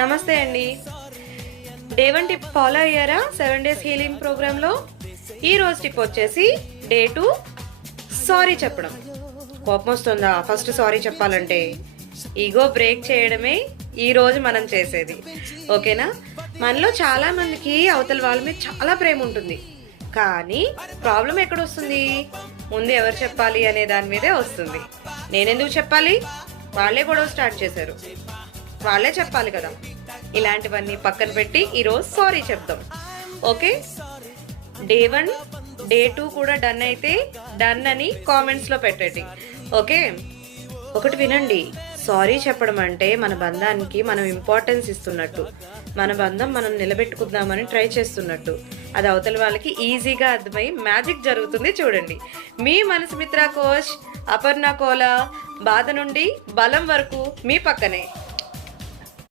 నమస్తే అండి. Day 1 tip follow అయ్యారా 7 డేస్ హీలింగ్ ప్రోగ్రాంలో? ఈ రోజు టిప్ వచ్చేసి డే 2 సారీ చెప్పడం. కోపం వస్తుందా ఫస్ట్ సారీ చెప్పాలంటే? ఈగో బ్రేక్ చేయడమే ఈ రోజు మనం చేసేది. ఓకేనా? మనలో చాలా మందికి అవతల వాళ్ళ మీద చాలా ప్రేమ ఉంటుంది, కానీ ప్రాబ్లం ఎక్కడ వస్తుంది? ముందు ఎవరు చెప్పాలి అనే దాని మీదే వస్తుంది. నేనెందుకు చెప్పాలి? వాళ్ళే గొడవ స్టార్ట్ చేశారు, వాళ్ళే చెప్పాలి కదా. ఇలాంటివన్నీ పక్కన పెట్టి ఈరోజు సారీ చెప్దాం. ఓకే, డే 1 డే 2 కూడా డన్ అయితే డన్ అని కామెంట్స్లో పెట్టండి. ఓకే, ఒకటి వినండి, సారీ చెప్పడం అంటే మన బంధానికి మనం ఇంపార్టెన్స్ ఇస్తున్నట్టు, మన బంధం మనం నిలబెట్టుకుందామని ట్రై చేస్తున్నట్టు. అది అవతల వాళ్ళకి ఈజీగా అర్థమై మ్యాజిక్ జరుగుతుంది. చూడండి, మీ మనసు మిత్ర కోచ్ అపర్ణ కోలా, బాధ నుండి బలం వరకు మీ పక్కనే.